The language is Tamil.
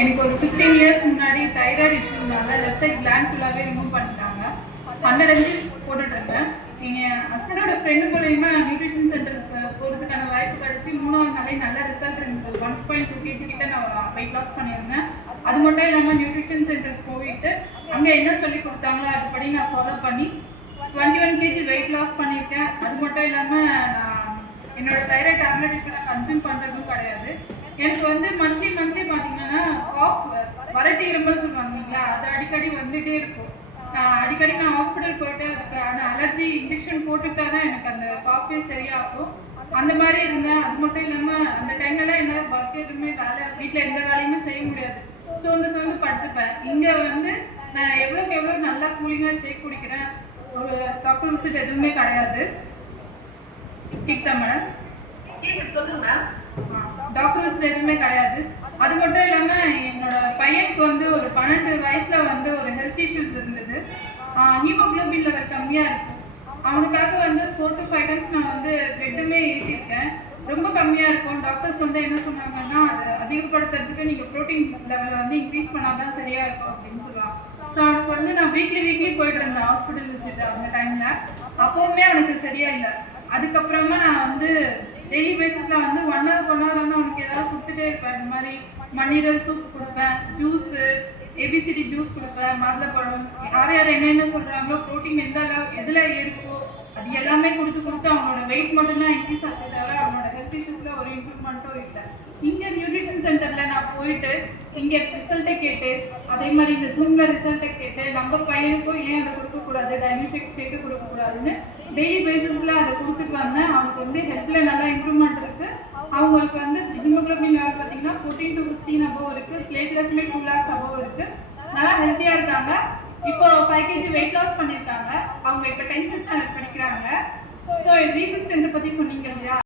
எனக்கு ஒரு 15 இயர்ஸ் முன்னாடி தைராய்டு இஷ்யூனால லெஃப்ட் சைட் கிளாண்ட் ஃபுல்லாகவே ரிமூவ் பண்ணிட்டாங்க. 100 mg போட்டுட்டு இருந்தேன். எங்கள் ஹஸ்பண்டோட ஃப்ரெண்டு மூலயமா நியூட்ரிஷன் சென்டருக்கு போகிறதுக்கான வாய்ப்பு கிடச்சி 3ஆவது நாளே நல்ல ரிசல்ட் இருந்தது. 1.2 kg கிட்ட நான் வெயிட் லாஸ் பண்ணியிருந்தேன். அது மட்டும் இல்லாமல் நியூட்ரிஷன் சென்டருக்கு போயிட்டு அங்கே என்ன சொல்லி கொடுத்தாங்களோ அதுபடி நான் ஃபாலோ பண்ணி 21 kg வெயிட் லாஸ் பண்ணியிருக்கேன். அது மட்டும் இல்லாமல் நான் என்னோட தைராய்டு டேப்லெட் இப்போ நான் கன்சியூம் பண்ணுறதும் கிடையாது. எனக்கு வந்து மந்த்லி பார்த்தீங்கன்னா காஃப் வறட்டு இருமல் சொல்லுவாங்க இல்லைங்களா, அது அடிக்கடி வந்துட்டே இருக்கும். அடிக்கடி நான் ஹாஸ்பிட்டல் போயிட்டு அதுக்கான அலர்ஜி இன்ஜெக்ஷன் போட்டுட்டா தான் எனக்கு அந்த காஃபே சரியாகும். அந்த மாதிரி இருந்தேன். அது மட்டும் இல்லாமல் அந்த டைம்லலாம் என்னால் ஒர்க் எதுவுமே வீட்டில் எந்த வேலையுமே செய்ய முடியாது. சோர்ந்து படுத்துப்பேன். இங்கே வந்து நான் எவ்வளோக்கு எவ்வளோ நல்லா கூலிங்காக ஷேக் குடிக்கிறேன். ஒரு டாக்டர் விசிட் எதுவுமே கிடையாது. கேக்குதா மேடம்? சொல்லுங்க மேம். டாக்டர் விசிட் எதுவுமே கிடையாது. அது மட்டும் இல்லாம என்னோட பையனுக்கு வந்து ஒரு 12 வயசுல வந்து ஒரு ஹெல்த் இஷ்யூஸ் இருந்தது. ஹீமோகுளோபின் லெவல் கம்மியா இருக்கும். அவனுக்காக வந்து 4 to 5 times நான் வந்து பிளட்டுமே ஏற்றிருக்கேன். ரொம்ப கம்மியா இருக்கும். டாக்டர்ஸ் வந்து என்ன சொன்னாங்கன்னா, அது அதிகப்படுத்துறதுக்கு நீங்க ப்ரோட்டீன் லெவலை வந்து இன்க்ரீஸ் பண்ணாதான் சரியா இருக்கும் அப்படின்னு சொல்லுவாங்க. ஸோ அவனுக்கு வந்து நான் வீக்லி போயிட்டு இருந்தேன் ஹாஸ்பிட்டல் விசிட். அந்த டைம்ல அப்பவுமே அவனுக்கு சரியா இல்லை. அதுக்கப்புறமா நான் வந்து டெய்லி பேசிஸ்ல வந்து 1 hour வந்து அவனுக்கு ஏதாவது கொடுத்துட்டே இருப்பேன். இந்த மாதிரி மண்ணீரல் சூப் கொடுப்பேன், ஜூஸ், ஏபிசிடி ஜூஸ் கொடுப்பேன், மாதுளப்பழம், யார் என்னென்ன சொல்றாங்களோ ப்ரோட்டீன் எதுல இருக்கோ அது எல்லாமே கொடுத்து அவனோட வெயிட் மட்டும்தான் இன்க்ரீஸ் ஆச்சு தவிர அவனோட ஹெல்த் இஷ்யூஸ்ல ஒரு இம்ப்ரூவ்மெண்ட்டும் இல்லை. இங்க நியூட்ரிஷன் சென்டர்ல நான் போயிட்டு இங்க ரிசல்ட்டை கேட்டு, அதே மாதிரி இந்த ஜூம்ல ரிசல்ட்டை கேட்டு, நம்ம பையனுக்கும் ஏன் அதை கொடுக்கக்கூடாது, டைனோஷேக் ஷேக்கு கொடுக்கக்கூடாதுன்னு டெய்லி பேசிஸ்ல அதை கொடுத்துட்டு வந்தேன். அவனுக்கு வந்து ஹெல்த்ல நல்லா இம்ப்ரூவ்மெண்ட் இருக்கு. அவங்களுக்கு வந்து ஹீமோகுளோபின் லெவல் பார்த்தீங்கன்னா 14 to 15 above இருக்கு. பிளேட்லெட்ஸ்மே 2 lakhs above இருக்கு. நல்லா ஹெல்த்தியா இருக்காங்க. இப்போ 5 kg வெயிட் லாஸ் பண்ணியிருக்காங்க. அவங்க இப்போ 10th ஸ்டாண்டர்ட் படிக்கிறாங்க. ஸோ ரீபிஸ்ட் பத்தி சொன்னீங்க இல்லையா?